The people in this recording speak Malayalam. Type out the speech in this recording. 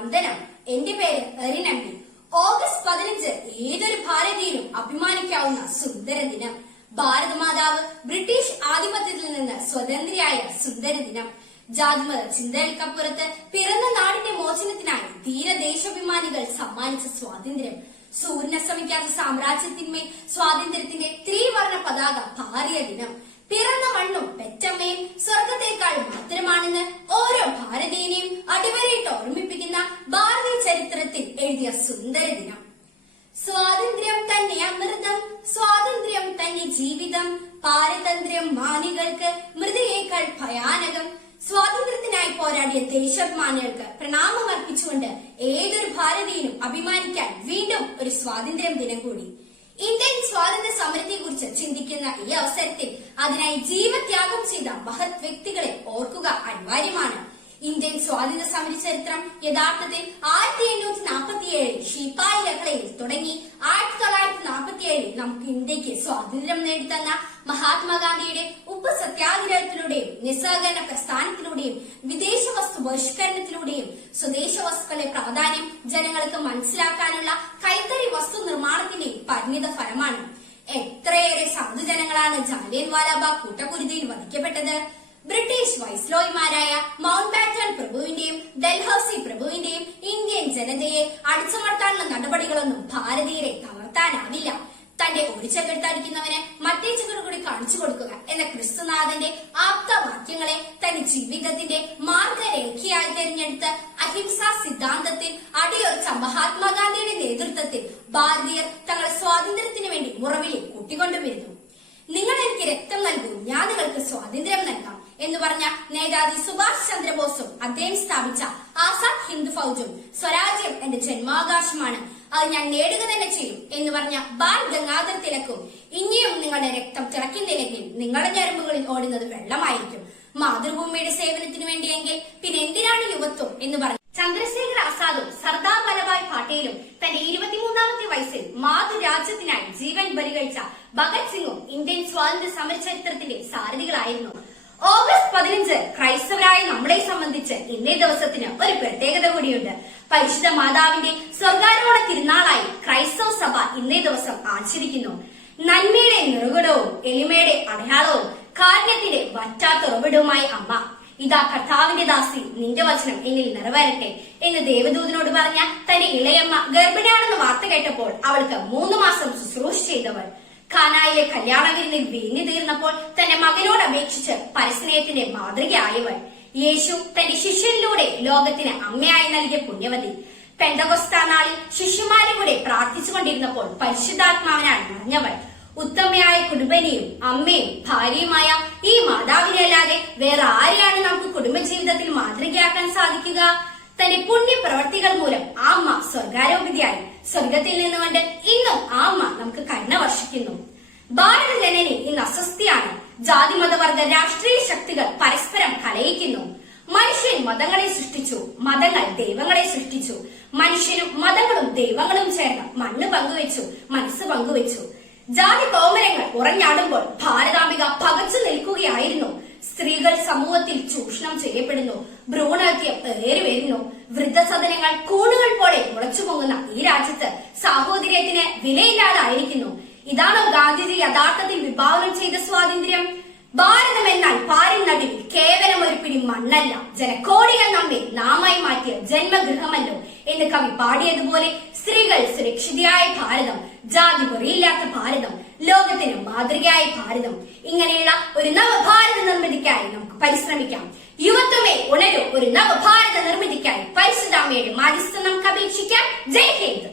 വന്ദനം. എന്റെ പേര് എറിനമ്പി. ഓഗസ്റ്റ് 15 ഏതൊരു ഭാരതീയനും അഭിമാനിക്കാവുന്ന സുന്ദര ദിനം. ഭാരതമാതാവ് ബ്രിട്ടീഷ് ആധിപത്യത്തിൽ നിന്ന് സ്വതന്ത്രയായ സുന്ദര ദിനം. ജാതിമത ചിന്തകൾക്കപ്പുറത്ത് പിറന്ന നാടിന്റെ മോചനത്തിനായി ധീരദേശാഭിമാനികൾ സമ്മാനിച്ച സ്വാതന്ത്ര്യം. സൂര്യനസ്തമിക്കാത്ത സാമ്രാജ്യത്തിന്മേൽ സ്വാതന്ത്ര്യത്തിന്റെ ത്രിവർണ്ണ പതാക പാറിയ ദിനം. പിറന്ന മണ്ണും പെറ്റമ്മയും സ്വർഗത്തേക്കാൾ മാത്രമാണെന്ന് ഓരോ ഭാരതീയനെയും അടിവരയിട്ട് ഓർമ്മിപ്പിക്കുന്ന ഭാരതീയ ചരിത്രത്തിൽ എഴുതിയ സുന്ദര ദിനം. സ്വാതന്ത്ര്യം തന്നെ അമൃതം, സ്വാതന്ത്ര്യം തന്നെ ജീവിതം, പാരതന്ത്ര്യം മാനികൾക്ക് മൃതിയേക്കാൾ ഭയാനകം. സ്വാതന്ത്ര്യത്തിനായി പോരാടിയ ദേശാഭിമാനികൾക്ക് പ്രണാമം അർപ്പിച്ചുകൊണ്ട് ഏതൊരു ഭാരതീയനും അഭിമാനിക്കാൻ വീണ്ടും ഒരു സ്വാതന്ത്ര്യം ദിനം കൂടി. ഇന്ത്യൻ സ്വാതന്ത്ര്യ സമരത്തെ കുറിച്ച് ചിന്തിക്കുന്ന ഈ അവസരത്തിൽ അതിനായി ജീവത്യാഗം ചെയ്ത മഹത് വ്യക്തികളെ ഓർക്കുക അനിവാര്യമാണ്. ഇന്ത്യൻ സ്വാതന്ത്ര്യ സമര ചരിത്രം യഥാർത്ഥത്തിൽ 1847 ശിപായി ലഹളയിൽ തുടങ്ങി 1947 നമുക്ക് ഇന്ത്യക്ക് സ്വാതന്ത്ര്യം നേടിത്തന്ന മഹാത്മാഗാന്ധിയുടെ ഉപ്പ് സത്യാഗ്രഹത്തിലൂടെയും നിസ്സഹകരണ പ്രസ്ഥാനത്തിലൂടെയും വിദേശ വസ്തു ബഹിഷ്കരണത്തിലൂടെയും സ്വദേശ വസ്തുക്കളുടെ പ്രാധാന്യം ജനങ്ങൾക്ക് മനസ്സിലാക്കാനുള്ള കൈത്തറി വസ്തു നിർമ്മാണത്തിന്റെയും പരിണിത ഫലമാണ്. എത്രയേറെ സാധുജനങ്ങളാണ് ജാലിയൻവാലാബാഗ് കൂട്ടക്കുരുതിയിൽ വധിക്കപ്പെട്ടത്. ബ്രിട്ടീഷ് വൈസ്രോയിമാരായ മൗണ്ട് ബാറ്റൺ പ്രഭുവിന്റെയും ഡൽഹൌസി പ്രഭുവിന്റെയും ഇന്ത്യൻ ജനതയെ അടിച്ചമർത്താനുള്ള നടപടികളൊന്നും ഭാരതീയരെ തളർത്താനാവില്ല. തന്റെ ഒരു ചകെടുത്തടിക്കുന്നവന് മറ്റേ ചകട് കൂടി കാണിച്ചു കൊടുക്കുക എന്ന ക്രിസ്തുനാഥന്റെ ആപ്തവാക്യങ്ങളെ തന്റെ ജീവിതത്തിന്റെ മാർഗരേഖയായി തെരഞ്ഞെടുത്ത് അഹിംസാ സിദ്ധാന്തത്തിൽ അടിയുറച്ച മഹാത്മാഗാന്ധിയുടെ നേതൃത്വത്തിൽ ഭാരതീയർ തങ്ങളുടെ സ്വാതന്ത്ര്യത്തിന് വേണ്ടി മുറവിളി കൂട്ടിക്കൊണ്ടുവരുന്നു. നിങ്ങൾ എനിക്ക് രക്തം നൽകൂ, ഞാൻ നിങ്ങൾക്ക് സ്വാതന്ത്ര്യം നൽകാം എന്ന് പറഞ്ഞ നേതാജി സുഭാഷ് ചന്ദ്രബോസും അദ്ദേഹം സ്ഥാപിച്ച ആസാദ് ഹിന്ദ് ഫൌജും സ്വരാജ്യം എന്റെ ജന്മാവകാശമാണ്, അത് ഞാൻ നേടുക തന്നെ ചെയ്യും എന്ന് പറഞ്ഞ ബാൽ ഗംഗാധർ തിലക്കും ഇനിയും നിങ്ങളുടെ രക്തം തിളക്കുന്നില്ലെങ്കിൽ നിങ്ങളുടെ ഞരമ്പുകളിൽ ഓടുന്നത് വെള്ളമായിരിക്കും. മാതൃഭൂമിയുടെ സേവനത്തിന് വേണ്ടിയെങ്കിൽ പിന്നെ എന്തിനാണ് യുവത്വം എന്ന് പറഞ്ഞു ചന്ദ്രശേഖർ ആസാദും സർദാർ വല്ലഭായ് പട്ടേലും തന്റെ 23ാമത്തെ വയസ്സിൽ മാതൃരാജ്യത്തിനായി ജീവൻ ബലികഴിച്ച ഭഗത് സിംഗും ഇന്ത്യൻ സ്വാതന്ത്ര്യ സമര ചരിത്രത്തിന്റെ സാരഥികളായിരുന്നു. ഓഗസ്റ്റ് 15 ക്രൈസ്തവരായ നമ്മളെ സംബന്ധിച്ച് ഇന്നേ ദിവസത്തിന് ഒരു പ്രത്യേകത കൂടിയുണ്ട്. പരിശുദ്ധ മാതാവിന്റെ സ്വർഗാരോഹണ തിരുനാളായി ക്രൈസ്തവ സഭ ഇന്നേ ദിവസം ആചരിക്കുന്നു. നന്മയുടെ നിറകുടവും എളിമയുടെ അടയാളവും കാരുണ്യത്തിന്റെ വറ്റാത്ത ഉറവിടവുമായി അമ്മ, ഇതാ കർത്താവിന്റെ ദാസി, നിന്റെ വചനം എന്നിൽ നിറവേറട്ടെ എന്ന് ദേവദൂതനോട് പറഞ്ഞ തന്റെ ഇളയമ്മ ഗർഭിണിയാണെന്ന വാർത്ത കേട്ടപ്പോൾ അവൾക്ക് 3 മാസം ശുശ്രൂഷ ചെയ്തവൾ. ഖാനായിലെ കല്യാണ വിരുന്നിൽ വീഞ്ഞു തീർന്നപ്പോൾ തന്റെ മകനോട് അപേക്ഷിച്ച് പരസ്നേഹത്തിന്റെ മാതൃകയായവൾ. യേശു തന്റെ ശിഷ്യനിലൂടെ ലോകത്തിന് അമ്മയായി നൽകിയ പുണ്യവതി. പെന്തകൊസ്താ നാളിൽ ശിഷ്യന്മാരുടെ കൂടെ പ്രാർത്ഥിച്ചുകൊണ്ടിരുന്നപ്പോൾ പരിശുദ്ധാത്മാവിനാൽ നിറഞ്ഞവൾ. ഉത്തമയായ കുടുംബിനിയും അമ്മയും ഭാര്യയുമായ ഈ മാതാവിനെ അല്ലാതെ വേറെ ആരെയാണ് നമുക്ക് കുടുംബജീവിതത്തിൽ മാതൃകയാക്കാൻ സാധിക്കുക? തന്റെ പുണ്യ പ്രവർത്തികൾ മൂലം ആ അമ്മ സ്വർഗാരോപിതയായി. സ്വർഗത്തിൽ നിന്നുകൊണ്ട് ഇന്നും ആ അമ്മ നമുക്ക് കരുണ വർഷിക്കുന്നു. ഭാരത ജനനി ഇന്ന് അസ്വസ്ഥയാണ്. ജാതി മതവർഗ രാഷ്ട്രീയ ശക്തികൾ പരസ്പരം കലയിക്കുന്നു. മനുഷ്യൻ മതങ്ങളെ സൃഷ്ടിച്ചു, മതങ്ങൾ ദൈവങ്ങളെ സൃഷ്ടിച്ചു. മനുഷ്യനും മതങ്ങളും ദൈവങ്ങളും ചേർന്ന് മണ്ണ് പങ്കുവെച്ചു, മനസ്സ് പങ്കുവെച്ചു. ജാതി കോമരങ്ങൾ ഉറഞ്ഞാടുമ്പോൾ ഭാരതാംബിക പകച്ചു നിൽക്കുകയായിരുന്നു. സ്ത്രീകൾ സമൂഹത്തിൽ ചൂഷണം ചെയ്യപ്പെടുന്നു, ഭ്രൂണഹത്യം ഏറിവരുന്നു. വൃദ്ധസദനങ്ങൾ കൂണുകൾ പോലെ മുളച്ചു പൊങ്ങുന്ന ഈ രാജ്യത്ത് സാഹോദര്യത്തിന് വിലയില്ലാതായിരിക്കുന്നു. ഇതാണോ ഗാന്ധിജി യഥാർത്ഥത്തിൽ വിഭാവനം ചെയ്ത സ്വാതന്ത്ര്യം? ഭാരതം എന്നാൽ പാരിൻ നടുവിൽ കേവലം ഒരു പിടി മണ്ണല്ല, ജനകോടികൾ നമ്മെ നാമായി മാറ്റിയ ജന്മഗൃഹമല്ലോ എന്ന് കവി പാടിയതുപോലെ സ്ത്രീകൾ സുരക്ഷിതയായ ഭാരതം, ജാതി വെറിയില്ലാത്ത ഭാരതം, ലോകത്തിന് മാതൃകയായ ഭാരതം, ഇങ്ങനെയുള്ള ഒരു നവഭാരത നിർമ്മിതിക്കായി നമുക്ക് പരിശ്രമിക്കാം. യുവത്വമേ ഉണരൂ, ഒരു നവഭാരത നിർമ്മിതിക്കായി പരിശുദ്ധാമ്മയുടെ മാധ്യസ്ഥം നമുക്ക് അപേക്ഷിക്കാം. ജയ് ഹിന്ദ്.